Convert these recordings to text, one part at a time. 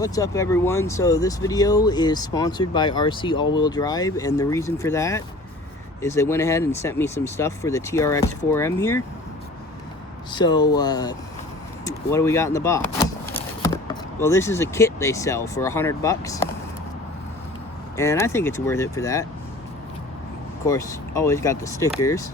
What's up, everyone? So this video is sponsored by RC all-wheel drive, and the reason for that is they went ahead and sent me some stuff for the Trx4m here. So what do we got in the box? Well, this is a kit they sell for $100, and I think it's worth it for that. Of course, always got the stickers.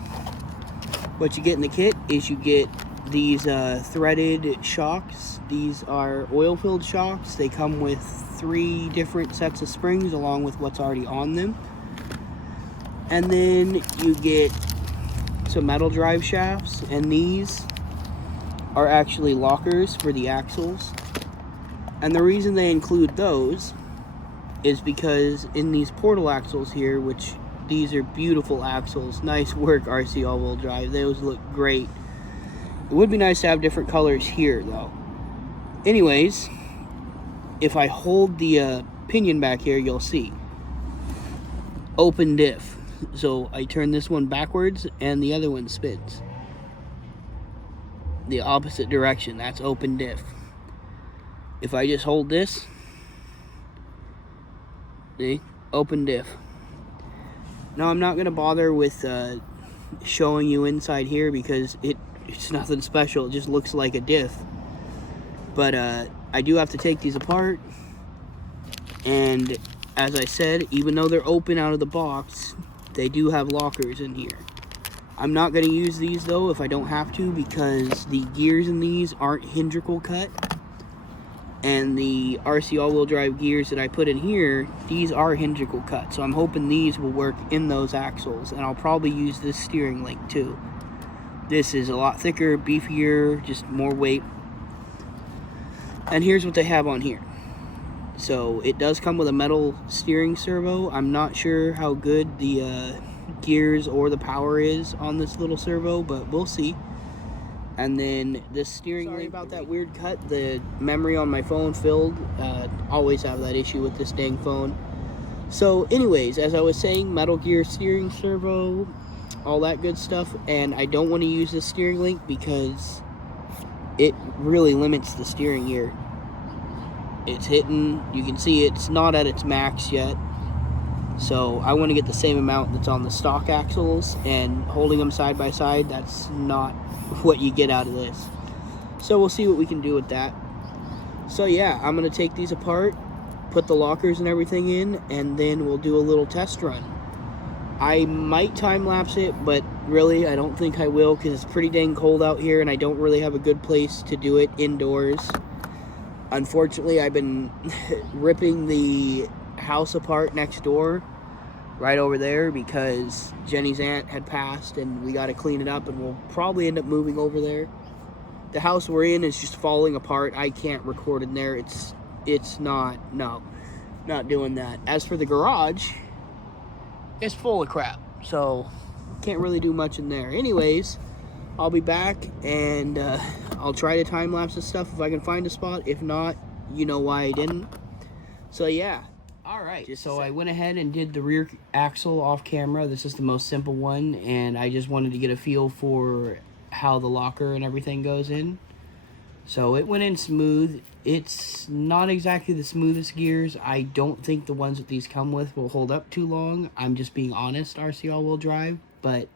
What you get in the kit is you get these threaded shocks. These are oil-filled shocks. They come with 3 different sets of springs along with what's already on them. And then you get some metal drive shafts, and these are actually lockers for the axles. And the reason they include those is because in these portal axles here, which these are beautiful axles, nice work RC all-wheel drive, those look great. It would be nice to have different colors here though. Anyways, if I hold the pinion back here, you'll see open diff. So I turn this one backwards and the other one spins the opposite direction. That's open diff. If I just hold this, see, open diff. Now I'm not going to bother with showing you inside here because it's nothing special. It just looks like a diff. But I do have to take these apart, and as I said, even though they're open out of the box, they do have lockers in here. I'm not going to use these though if I don't have to, because the gears in these aren't hindracle cut, and the RC all-wheel drive gears that I put in here, these are hindracle cut. So I'm hoping these will work in those axles, and I'll probably use this steering link too. This is a lot thicker, beefier, just more weight. And here's what they have on here. So it does come with a metal steering servo. I'm not sure how good the gears or the power is on this little servo, but we'll see. And then this steering link, about that weird cut, the memory on my phone filled. Always have that issue with this dang phone. So anyways, as I was saying, metal gear steering servo, all that good stuff. And I don't want to use this steering link because it really limits the steering gear. It's hitting, you can see it's not at its max yet. So I want to get the same amount that's on the stock axles, and holding them side by side, that's not what you get out of this. So we'll see what we can do with that. So yeah, I'm going to take these apart, put the lockers and everything in, and then we'll do a little test run. I might time-lapse it, but really I don't think I will because it's pretty dang cold out here and I don't really have a good place to do it indoors. Unfortunately, I've been ripping the house apart next door right over there because Jenny's aunt had passed and we got to clean it up, and we'll probably end up moving over there. The house we're in is just falling apart. I can't record in there. It's not doing that. As for the garage, it's full of crap, so can't really do much in there. Anyways, I'll be back, and I'll try to time-lapse this stuff if I can find a spot. If not, you know why I didn't. So yeah. Alright, so I went ahead and did the rear axle off camera. This is the most simple one, and I just wanted to get a feel for how the locker and everything goes in. So it went in smooth. It's not exactly the smoothest gears. I don't think the ones that these come with will hold up too long. I'm just being honest, RC all-wheel drive, but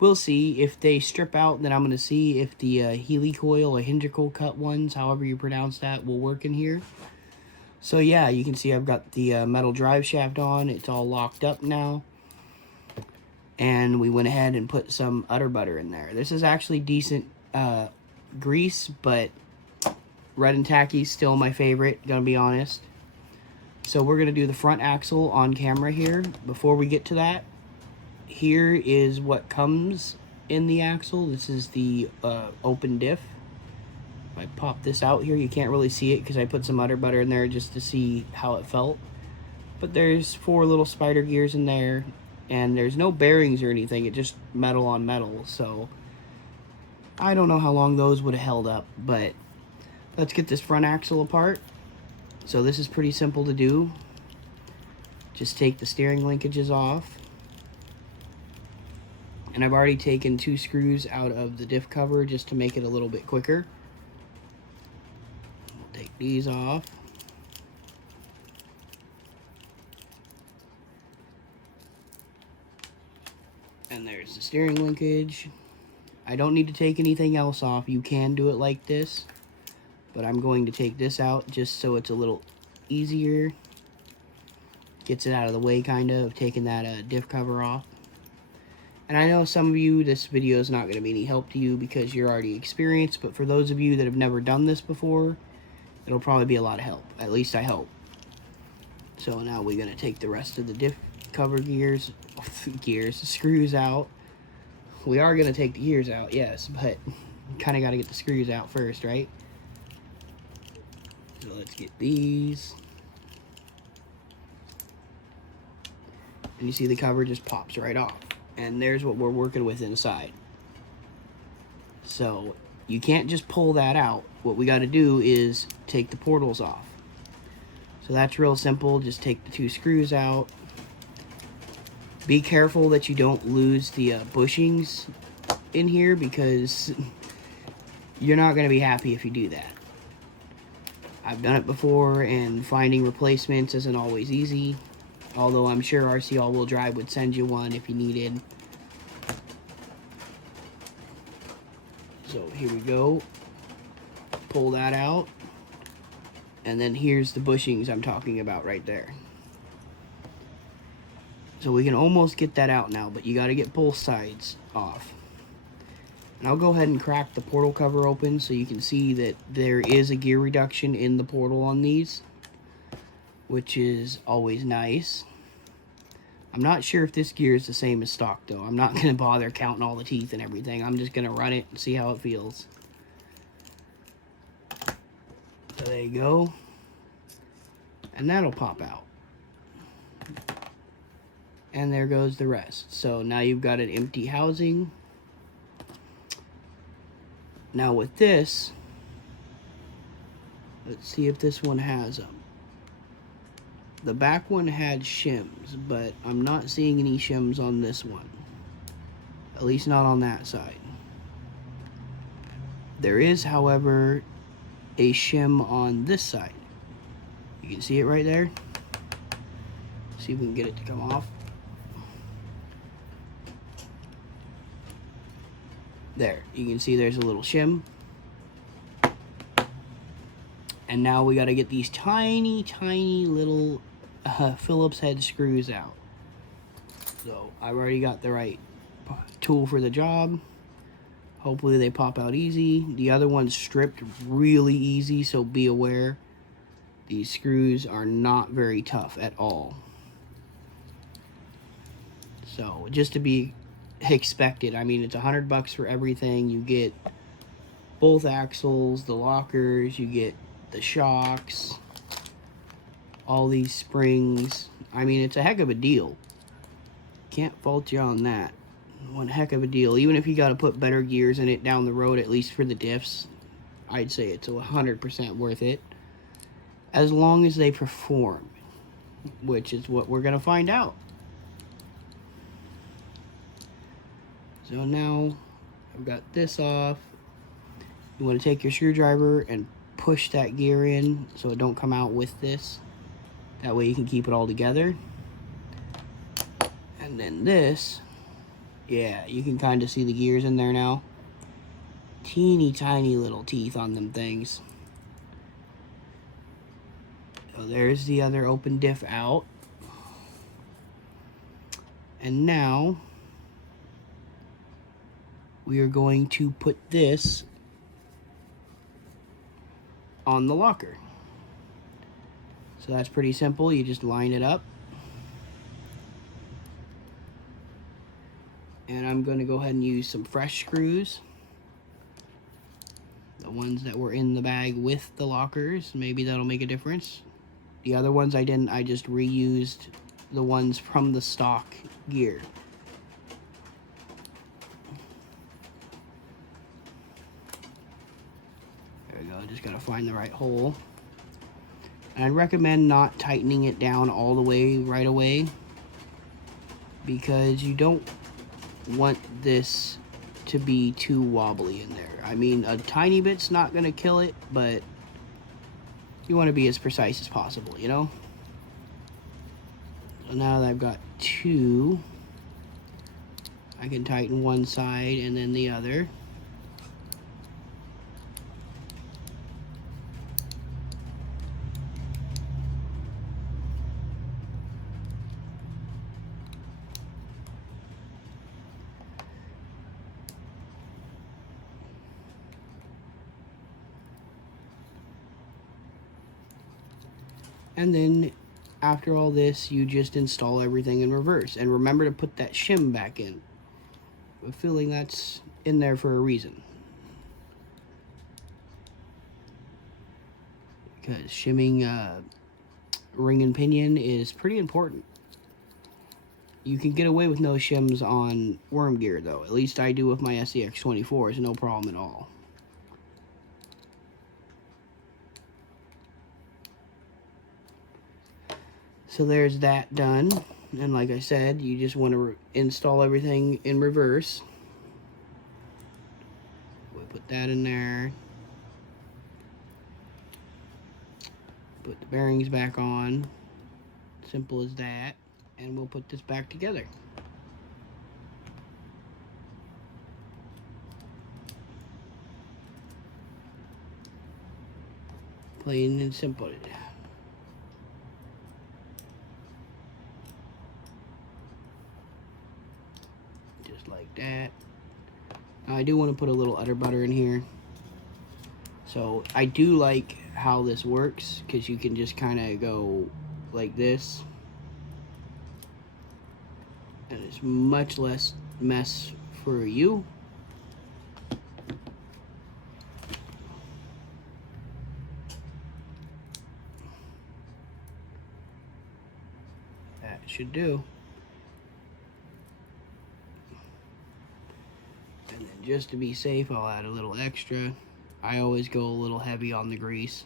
we'll see. If they strip out, then I'm going to see if the helicoil or hindracle cut ones, however you pronounce that, will work in here. So yeah, you can see I've got the metal drive shaft on. It's all locked up now. And we went ahead and put some udder butter in there. This is actually decent grease, but red and tacky is still my favorite, gonna be honest. So we're gonna do the front axle on camera here. Before we get to that, here is what comes in the axle. This is the open diff. I pop this out here, you can't really see it because I put some udder butter in there just to see how it felt. But there's 4 little spider gears in there, and there's no bearings or anything. It's just metal on metal. So I don't know how long those would have held up, but let's get this front axle apart. So this is pretty simple to do. Just take the steering linkages off. And I've already taken 2 screws out of the diff cover just to make it a little bit quicker. Take these off. And there's the steering linkage. I don't need to take anything else off. You can do it like this, but I'm going to take this out just so it's a little easier. Gets it out of the way, kind of taking that diff cover off. And I know some of you, this video is not going to be any help to you because you're already experienced, but for those of you that have never done this before, it'll probably be a lot of help. At least I hope. So now we're going to take the rest of the diff cover screws out. We are going to take the gears out, yes, but kind of got to get the screws out first, right? So let's get these. And you see the cover just pops right off. And there's what we're working with inside. So you can't just pull that out. What we got to do is take the portals off. So that's real simple. Just take the 2 screws out. Be careful that you don't lose the bushings in here, because you're not going to be happy if you do that. I've done it before, and finding replacements isn't always easy. Although I'm sure RC All-Wheel Drive would send you one if you needed. So here we go. Pull that out. And then here's the bushings I'm talking about right there. So we can almost get that out now, but you got to get both sides off. And I'll go ahead and crack the portal cover open so you can see that there is a gear reduction in the portal on these, which is always nice. I'm not sure if this gear is the same as stock, though. I'm not going to bother counting all the teeth and everything. I'm just going to run it and see how it feels. So there you go. And that'll pop out. And there goes the rest. So now you've got an empty housing. Now with this, let's see if this one has them. The back one had shims, but I'm not seeing any shims on this one. At least not on that side. There is, however, a shim on this side. You can see it right there. See if we can get it to come off. There, you can see there's a little shim. And now we got to get these tiny, tiny little Phillips head screws out. So I've already got the right tool for the job. Hopefully they pop out easy. The other one's stripped really easy, so be aware. These screws are not very tough at all. So just to be expected, I mean, it's $100 for everything. You get both axles, the lockers, you get the shocks, all these springs. I mean, it's a heck of a deal. Can't fault you on that. One heck of a deal. Even if you got to put better gears in it down the road, at least for the diffs, I'd say it's 100% worth it. As long as they perform, which is what we're going to find out. So now I've got this off. You want to take your screwdriver and push that gear in so it don't come out with this. That way you can keep it all together. And then this, yeah, you can kind of see the gears in there now. Teeny tiny little teeth on them things. So there's the other open diff out. And now we are going to put this on the locker. So that's pretty simple. You just line it up. And I'm going to go ahead and use some fresh screws. The ones that were in the bag with the lockers. Maybe that'll make a difference. The other ones I didn't. I just reused the ones from the stock gear. There we go. Just got to find the right hole. And I'd recommend not tightening it down all the way right away, because you don't want this to be too wobbly in there. I mean, a tiny bit's not going to kill it, but you want to be as precise as possible, you know? So now that I've got two, I can tighten one side and then the other. And then after all this, you just install everything in reverse. And remember to put that shim back in. I have a feeling that's in there for a reason. Because shimming ring and pinion is pretty important. You can get away with no shims on worm gear though. At least I do with my SCX24s, no problem at all. So there's that done, and like I said, you just want to install everything in reverse. We'll put that in there. Put the bearings back on. Simple as that. And we'll put this back together. Plain and simple. Like that. Now I do want to put a little udder butter in here. So I do like how this works because you can just kind of go like this and it's much less mess for you. That should do. And then just to be safe, I'll add a little extra. I always go a little heavy on the grease.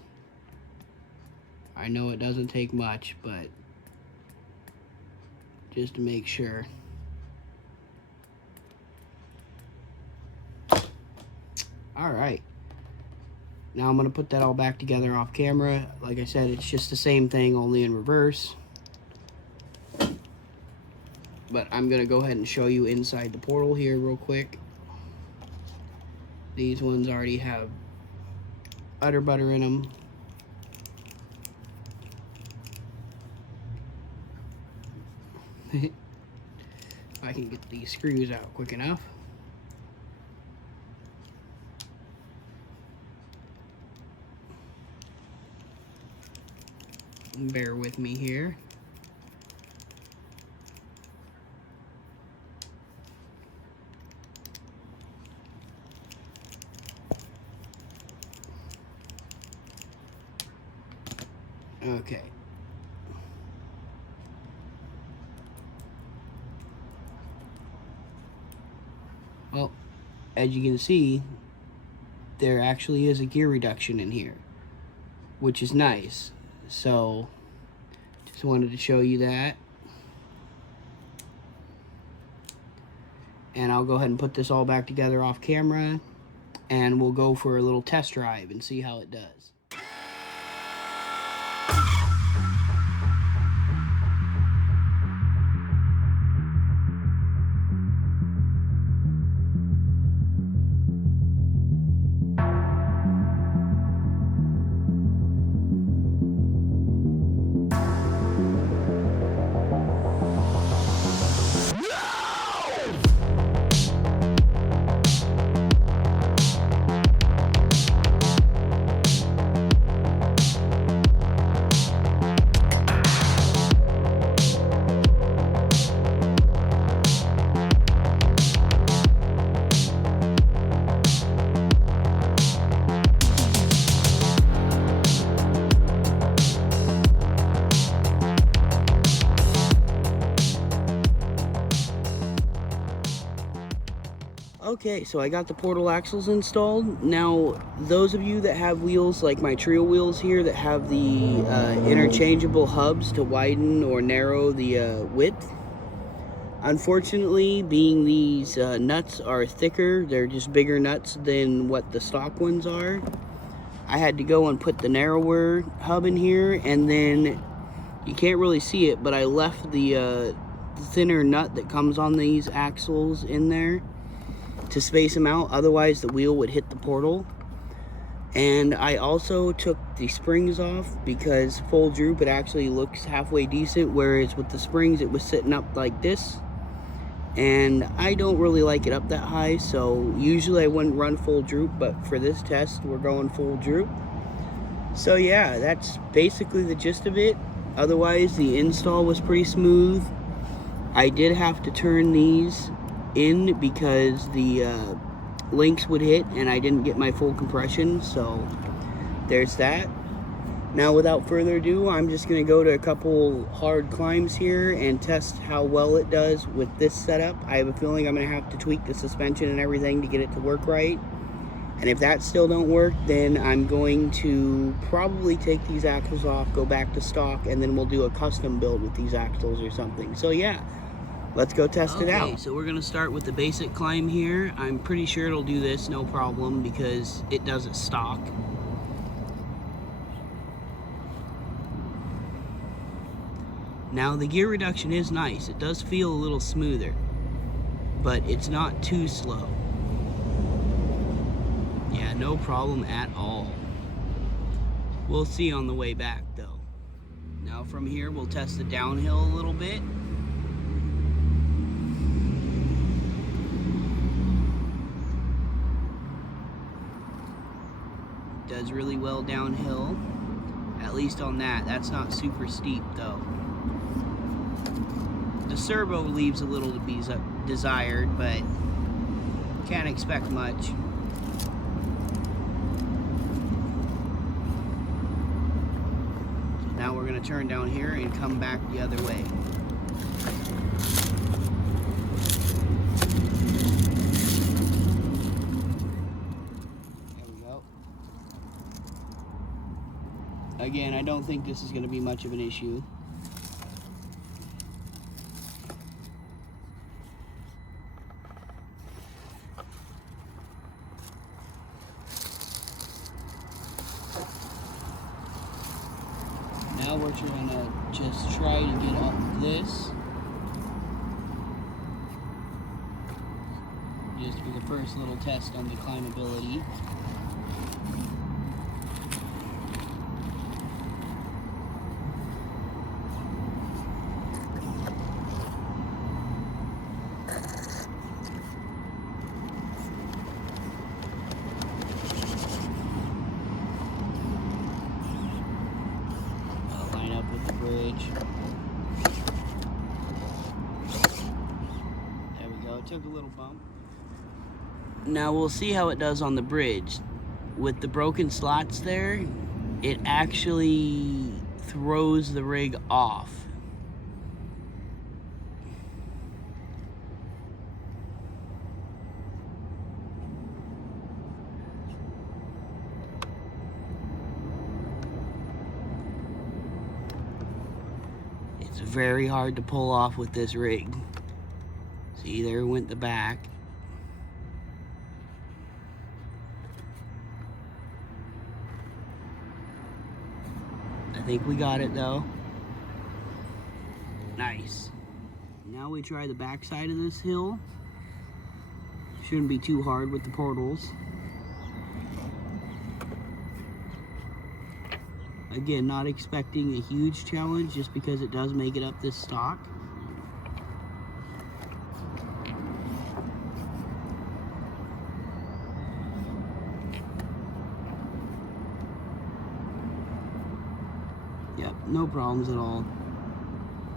I know it doesn't take much, but just to make sure. Alright. Now I'm going to put that all back together off camera. Like I said, it's just the same thing, only in reverse. But I'm going to go ahead and show you inside the portal here real quick. These ones already have udder butter in them. If I can get these screws out quick enough. Bear with me here. Okay. Well, as you can see, there actually is a gear reduction in here, which is nice. So, just wanted to show you that. And I'll go ahead and put this all back together off camera, and we'll go for a little test drive and see how it does. Okay, so I got the portal axles installed. Now, those of you that have wheels like my trio wheels here that have the interchangeable hubs to widen or narrow the width, unfortunately, being these nuts are thicker, they're just bigger nuts than what the stock ones are, I had to go and put the narrower hub in here, and then you can't really see it, but I left the the thinner nut that comes on these axles in there to space them out, otherwise the wheel would hit the portal. And I also took the springs off because full droop it actually looks halfway decent, whereas with the springs it was sitting up like this, and I don't really like it up that high, so usually I wouldn't run full droop, but for this test we're going full droop. So yeah, that's basically the gist of it. Otherwise the install was pretty smooth. I did have to turn these in because the links would hit and I didn't get my full compression, so there's that. Now without further ado, I'm just going to go to a couple hard climbs here and test how well it does with this setup. I have a feeling I'm going to have to tweak the suspension and everything to get it to work right. And if that still don't work, then I'm going to probably take these axles off, go back to stock, and then we'll do a custom build with these axles or something. So yeah, let's go test it out. Okay, so we're gonna start with the basic climb here. I'm pretty sure it'll do this no problem because it does it stock. Now the gear reduction is nice. It does feel a little smoother, but it's not too slow. Yeah, no problem at all. We'll see on the way back though. Now from here we'll test the downhill a little bit. Does really well downhill, at least on that. That's not super steep though. The servo leaves a little to be desired, but can't expect much. So now we're going to turn down here and come back the other way. Again, I don't think this is going to be much of an issue. Now we're trying to just try to get up this. Just for the first little test on the climbability. Bridge. There we go, it took a little bump. Now we'll see how it does on the bridge. With the broken slots there, it actually throws the rig off. It's very hard to pull off with this rig. See, there went the back. I think we got it though. Nice. Now we try the back side of this hill. Shouldn't be too hard with the portals. Again, not expecting a huge challenge just because it does make it up this stock. Yep, no problems at all.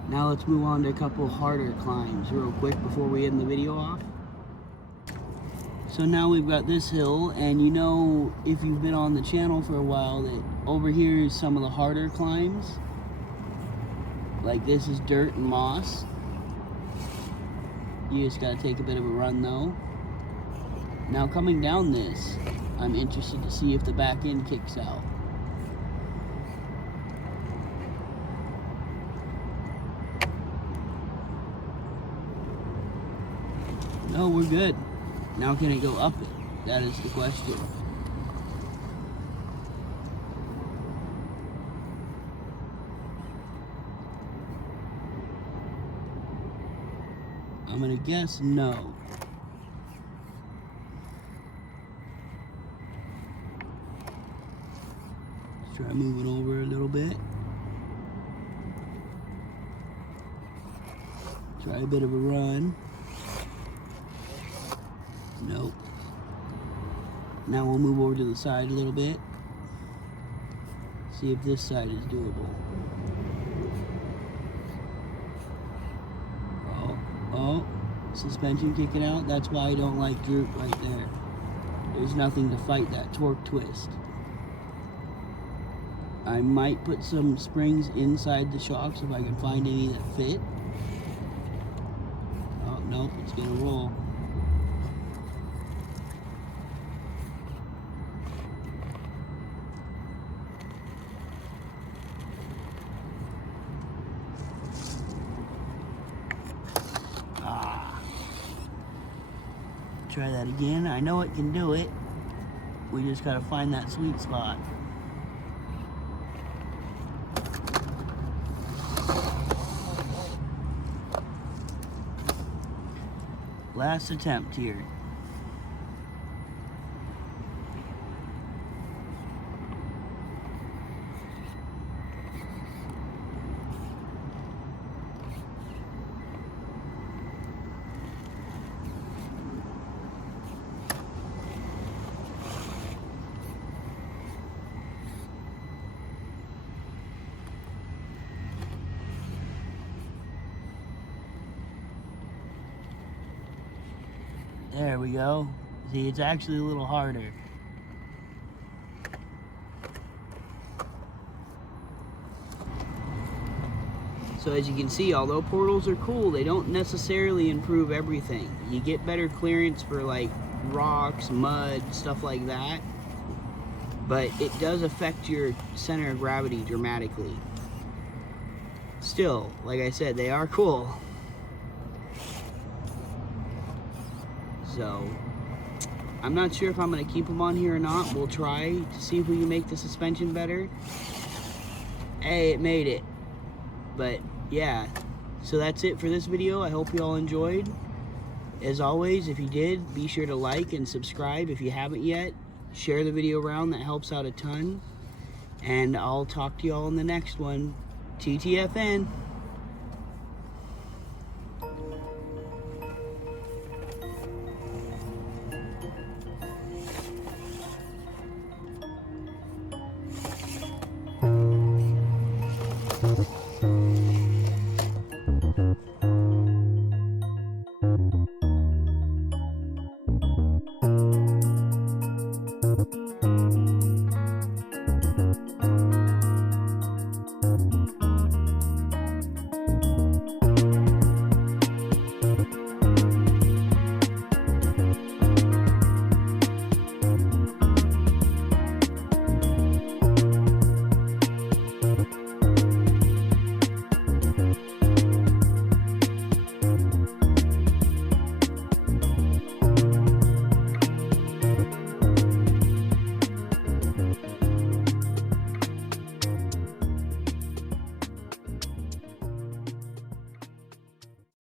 Now let's move on to a couple harder climbs real quick before we end the video off. So now we've got this hill, and you know, if you've been on the channel for a while, that over here is some of the harder climbs. Like this is dirt and moss. You just gotta take a bit of a run though. Now coming down this, I'm interested to see if the back end kicks out. No, we're good. Now can it go up it? That is the question. I'm gonna guess no. Let's try moving over a little bit. Try a bit of a run. Nope. Now we'll move over to the side a little bit. See if this side is doable. Oh, suspension kicking out. That's why I don't like droop right there. There's nothing to fight that torque twist. I might put some springs inside the shocks if I can find any that fit. Oh, nope, it's gonna roll. Try that again. I know it can do it. We just gotta find that sweet spot. Last attempt here. There we go. See, it's actually a little harder. So as you can see, although portals are cool, they don't necessarily improve everything. You get better clearance for like rocks, mud, stuff like that. But it does affect your center of gravity dramatically. Still, like I said, they are cool. So, I'm not sure if I'm going to keep them on here or not. We'll try to see if we can make the suspension better. Hey, it made it. But, yeah. So that's it for this video. I hope you all enjoyed. As always, if you did, be sure to like and subscribe if you haven't yet. Share the video around. That helps out a ton. And I'll talk to you all in the next one. TTFN.